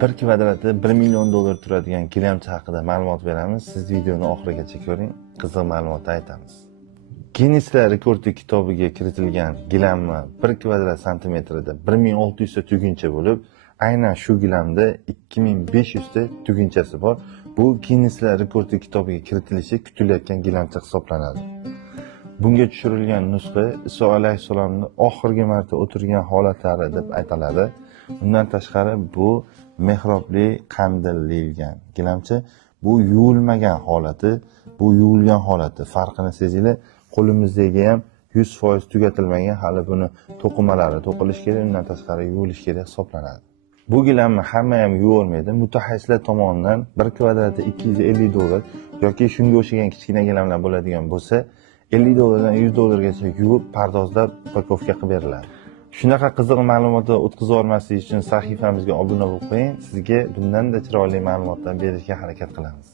1 kvadrati 1 million dollar turadigan gilamcha haqida ma'lumot beramiz. Siz videoni oxirigacha ko'ring, qiziq ma'lumot aytamiz. Ginneslar rekordi kitobiga kiritilgan gilamma 1 kvadrat santimetrida 1600 ta tuguncha bo'lib, aynan shu gilamda 2500 ta tugunchasi bor. Bu Ginneslar rekordi kitobiga kiritilishi kutilayotgan gilamcha hisoblanadi. Bunga tushirilgan nusxa Iso alayhissalomning oxirgi marta o'tirgan holatlari deb aytiladi. Bundan tashqari bu mehrobli qandillangan gilamcha, bu yuvilmagan holati, bu yuvilgan holati. Farqini sezinglar. Qo'limizdagi ham 100% tugatilmagan, hali buni to'qimalari to'qilish kerak, undan tashqari yuvilish kerak hisoblanadi. Bu gilamni hamma ham yuvilmaydi. Mutaxassislar tomonidan 1 kvadrati 250 dollar yoki shunga o'xshagan kichkina gilamlar bo'ladigan bo'lsa, 50 dollardan 100 dollargacha yuvib, pardozlab, upakovka qilib beriladi. Shunaqa qiziq ma'lumotlar o'tkazib olmaslik uchun sahifamizga obuna bo'lib qo'ying. Sizga bundan-da chiroyli ma'lumotlar berishga harakat qilamiz.